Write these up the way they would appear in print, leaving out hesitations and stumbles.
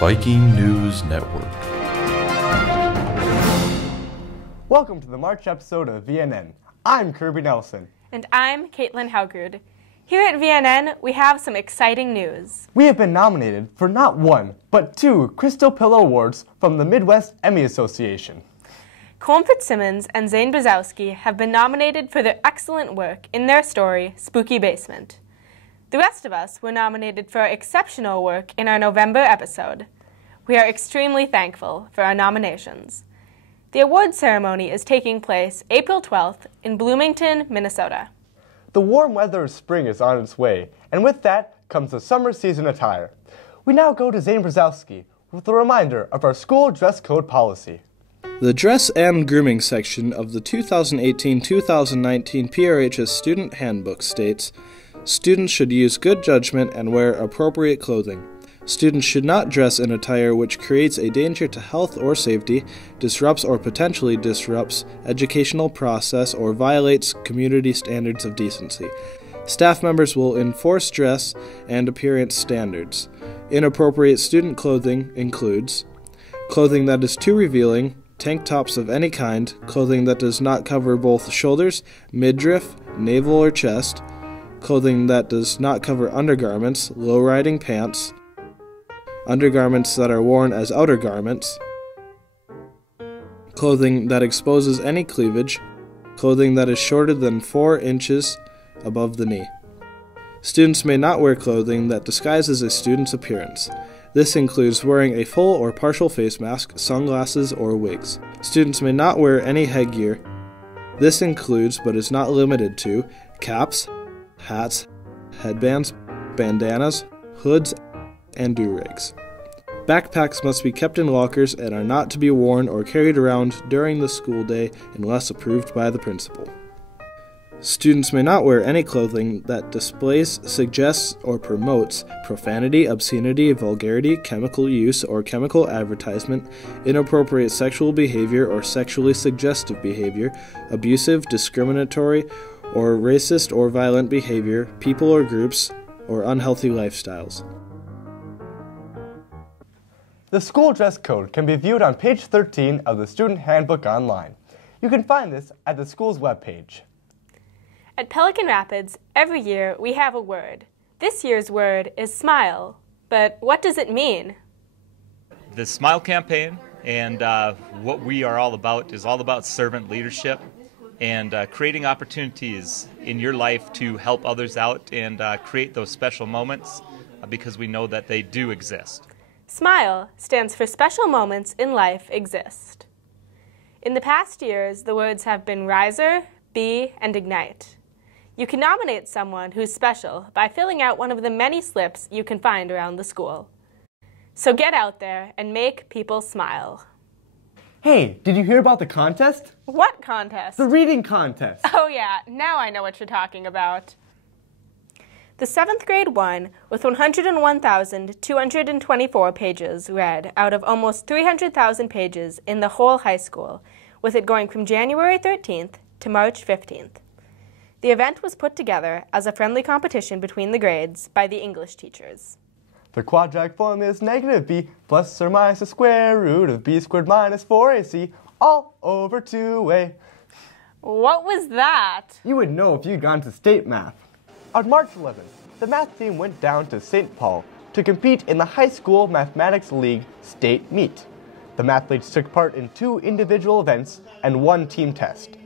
Viking News Network. Welcome to the March episode of VNN. I'm Kirby Nelson. And I'm Caitlin Haugrud. Here at VNN, we have some exciting news. We have been nominated for not one, but 2 Crystal Pillow Awards from the Midwest Emmy Association. Colm Fitzsimmons and Zane Brzezowski have been nominated for their excellent work in their story, Spooky Basement. The rest of us were nominated for exceptional work in our November episode. We are extremely thankful for our nominations. The award ceremony is taking place April 12th in Bloomington, Minnesota. The warm weather of spring is on its way, and with that comes the summer season attire. We now go to Zane Brzezowski with a reminder of our school dress code policy. The Dress and Grooming section of the 2018-2019 PRHS Student Handbook states, students should use good judgment and wear appropriate clothing. Students should not dress in attire which creates a danger to health or safety, disrupts or potentially disrupts educational process, or violates community standards of decency. Staff members will enforce dress and appearance standards. Inappropriate student clothing includes clothing that is too revealing, tank tops of any kind, clothing that does not cover both shoulders, midriff, navel, or chest, clothing that does not cover undergarments, low-riding pants, undergarments that are worn as outer garments, clothing that exposes any cleavage, clothing that is shorter than 4 inches above the knee. Students may not wear clothing that disguises a student's appearance. This includes wearing a full or partial face mask, sunglasses, or wigs. Students may not wear any headgear. This includes, but is not limited to, caps, hats, headbands, bandanas, hoods, and do-rags. Backpacks must be kept in lockers and are not to be worn or carried around during the school day unless approved by the principal. Students may not wear any clothing that displays, suggests, or promotes profanity, obscenity, vulgarity, chemical use or chemical advertisement, inappropriate sexual behavior or sexually suggestive behavior, abusive, discriminatory, or racist or violent behavior, people or groups, or unhealthy lifestyles. The school dress code can be viewed on page 13 of the Student Handbook online. You can find this at the school's webpage. At Pelican Rapids, every year we have a word. This year's word is smile. But what does it mean? The SMILE campaign and what we are all about is all about servant leadership and creating opportunities in your life to help others out and create those special moments because we know that they do exist. SMILE stands for Special Moments in Life Exist. In the past years, the words have been Riser, Be, and Ignite. You can nominate someone who's special by filling out one of the many slips you can find around the school. So get out there and make people smile. Hey, did you hear about the contest? What contest? The reading contest. Oh yeah, now I know what you're talking about. The 7th grade won with 101,224 pages read out of almost 300,000 pages in the whole high school, with it going from January 13th to March 15th. The event was put together as a friendly competition between the grades by the English teachers. The quadratic formula is negative b plus or minus the square root of b squared minus 4ac all over 2a. What was that? You would know if you'd gone to state math. On March 11th, the math team went down to St. Paul to compete in the High School Mathematics League state meet. The mathletes took part in 2 individual events and 1 team test.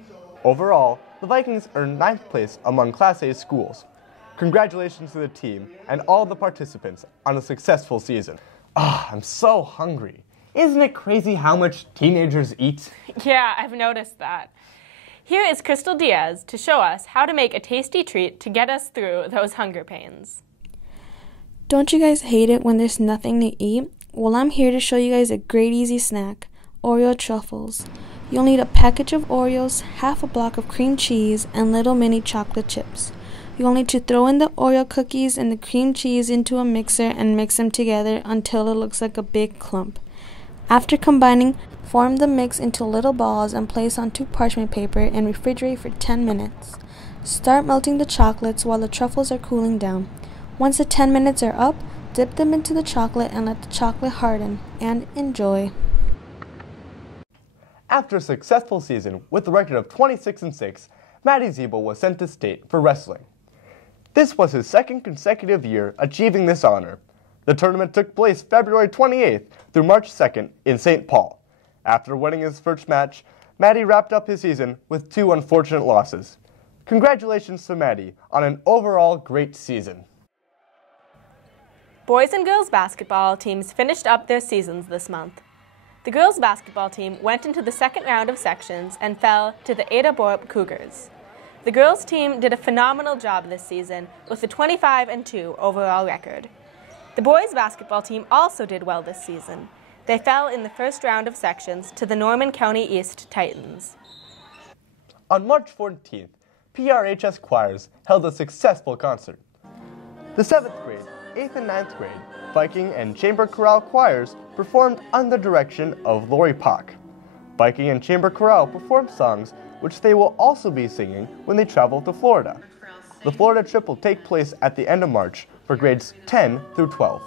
Overall, the Vikings earned 9th place among Class A schools. Congratulations to the team and all the participants on a successful season. I'm so hungry. Isn't it crazy how much teenagers eat? Yeah, I've noticed that. Here is Crystal Diaz to show us how to make a tasty treat to get us through those hunger pains. Don't you guys hate it when there's nothing to eat? Well, I'm here to show you guys a great easy snack, Oreo truffles. You'll need a package of Oreos, half a block of cream cheese, and little mini chocolate chips. You'll need to throw in the Oreo cookies and the cream cheese into a mixer and mix them together until it looks like a big clump. After combining, form the mix into little balls and place onto parchment paper and refrigerate for 10 minutes. Start melting the chocolates while the truffles are cooling down. Once the 10 minutes are up, Dip them into the chocolate and let the chocolate harden, and enjoy. After a successful season with a record of 26-6, Matty Zeeble was sent to state for wrestling. This was his second consecutive year achieving this honor. The tournament took place February 28th through March 2nd in St. Paul. After winning his first match, Matty wrapped up his season with 2 unfortunate losses. Congratulations to Matty on an overall great season. Boys and girls basketball teams finished up their seasons this month. The girls basketball team went into the second round of sections and fell to the Ada Borup Cougars. The girls team did a phenomenal job this season with a 25-2 overall record. The boys basketball team also did well this season. They fell in the first round of sections to the Norman County East Titans. On March 14th, PRHS choirs held a successful concert. The 7th grade, 8th and 9th grade, Viking and Chamber Chorale choirs performed under the direction of Lori Pock. Viking and Chamber Chorale performed songs which they will also be singing when they travel to Florida. The Florida trip will take place at the end of March for grades 10 through 12.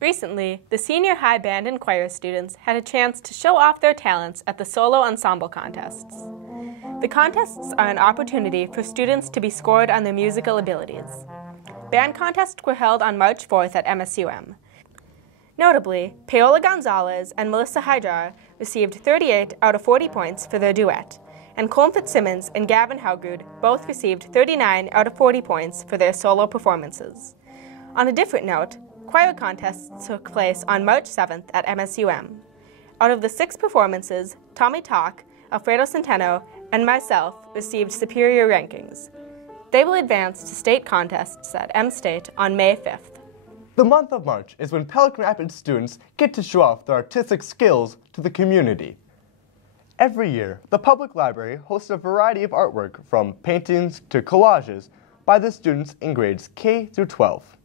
Recently, the senior high band and choir students had a chance to show off their talents at the solo ensemble contests. The contests are an opportunity for students to be scored on their musical abilities. Band contests were held on March 4th at MSUM. Notably, Paola Gonzalez and Melissa Hydrar received 38 out of 40 points for their duet, and Colm Fitzsimmons and Gavin Haugrud both received 39 out of 40 points for their solo performances. On a different note, choir contests took place on March 7th at MSUM. Out of the 6 performances, Tommy Talk, Alfredo Centeno, and myself received superior rankings. They will advance to state contests at M-State on May 5th. The month of March is when Pelican Rapids students get to show off their artistic skills to the community. Every year, the public library hosts a variety of artwork from paintings to collages by the students in grades K through 12.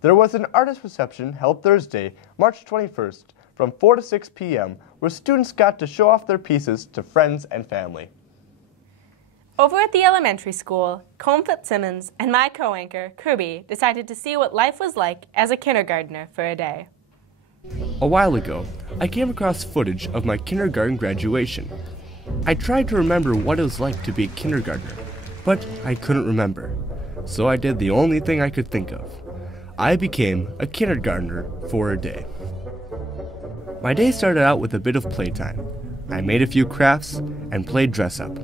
There was an artist reception held Thursday, March 21st, from 4 to 6 p.m., where students got to show off their pieces to friends and family. Over at the elementary school, Colm Fitzsimmons and my co-anchor, Kirby, decided to see what life was like as a kindergartner for a day. A while ago, I came across footage of my kindergarten graduation. I tried to remember what it was like to be a kindergartner, but I couldn't remember. So I did the only thing I could think of. I became a kindergartner for a day. My day started out with a bit of playtime. I made a few crafts and played dress-up.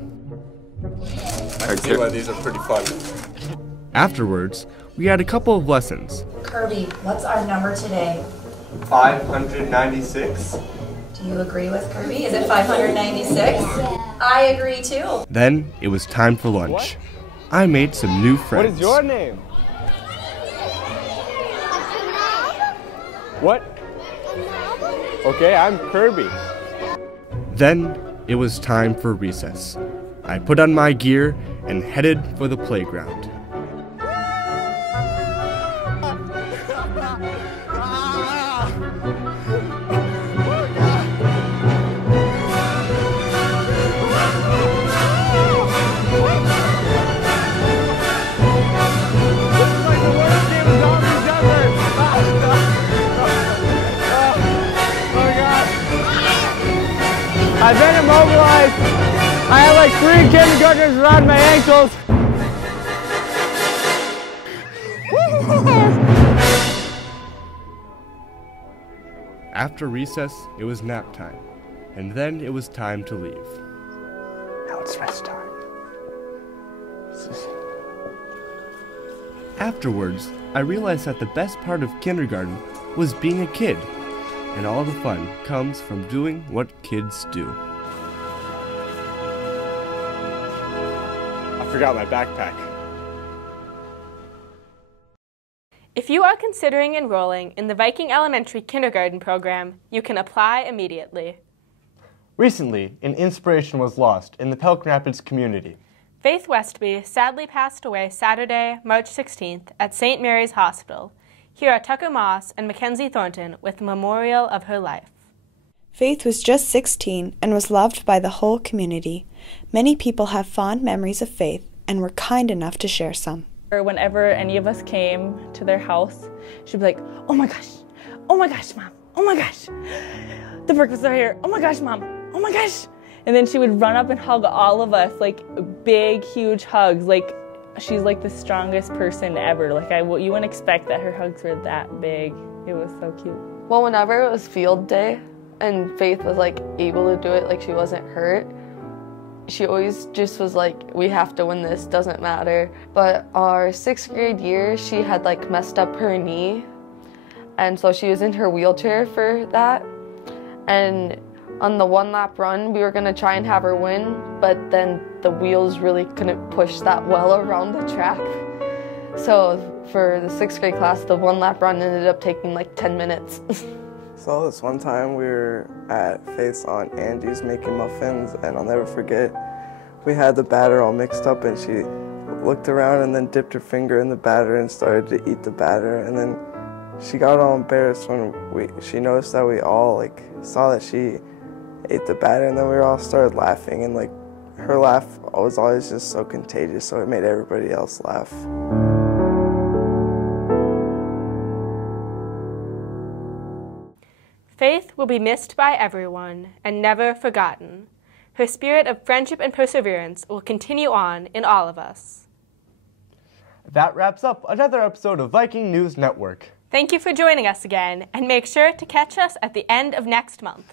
I can see why these are pretty fun. Afterwards, we had a couple of lessons. Kirby, what's our number today? 596. Do you agree with Kirby? Is it 596? I agree too. Then it was time for lunch. I made some new friends. What is your name? What? Okay, I'm Kirby. Then it was time for recess. I put on my gear and headed for the playground. I've been immobilized. I have like 3 kindergartners around my ankles. After recess, it was nap time, and then it was time to leave. Now it's rest time. Afterwards, I realized that the best part of kindergarten was being a kid, and all the fun comes from doing what kids do. I forgot my backpack. If you are considering enrolling in the Viking Elementary Kindergarten program, you can apply immediately. Recently, an inspiration was lost in the Pelican Rapids community. Faith Westby sadly passed away Saturday, March 16th at St. Mary's Hospital. Here are Tucker Moss and Mackenzie Thornton with a memorial of her life. Faith was just 16 and was loved by the whole community. Many people have fond memories of Faith and were kind enough to share some. Whenever any of us came to their house, she'd be like, oh my gosh, Mom, oh my gosh, the breakfasts are here, oh my gosh, Mom, oh my gosh. And then she would run up and hug all of us, like big, huge hugs, like she's like the strongest person ever. Like you wouldn't expect that her hugs were that big. It was so cute. Well, whenever it was field day and Faith was like able to do it, like she wasn't hurt, she always just was like, we have to win this, doesn't matter. But our 6th grade year, she had like messed up her knee. And so she was in her wheelchair for that. And on the 1-lap run, we were gonna try and have her win, but then the wheels really couldn't push that well around the track. So for the 6th grade class, the 1-lap run ended up taking like 10 minutes. So this one time we were at Faith's Aunt Angie's making muffins, and I'll never forget, we had the batter all mixed up and she looked around and then dipped her finger in the batter and started to eat the batter, and then she got all embarrassed when she noticed that we all like saw that she ate the batter, and then we all started laughing, and like her laugh was always just so contagious, so it made everybody else laugh. Faith will be missed by everyone and never forgotten. Her spirit of friendship and perseverance will continue on in all of us. That wraps up another episode of Viking News Network. Thank you for joining us again, and make sure to catch us at the end of next month.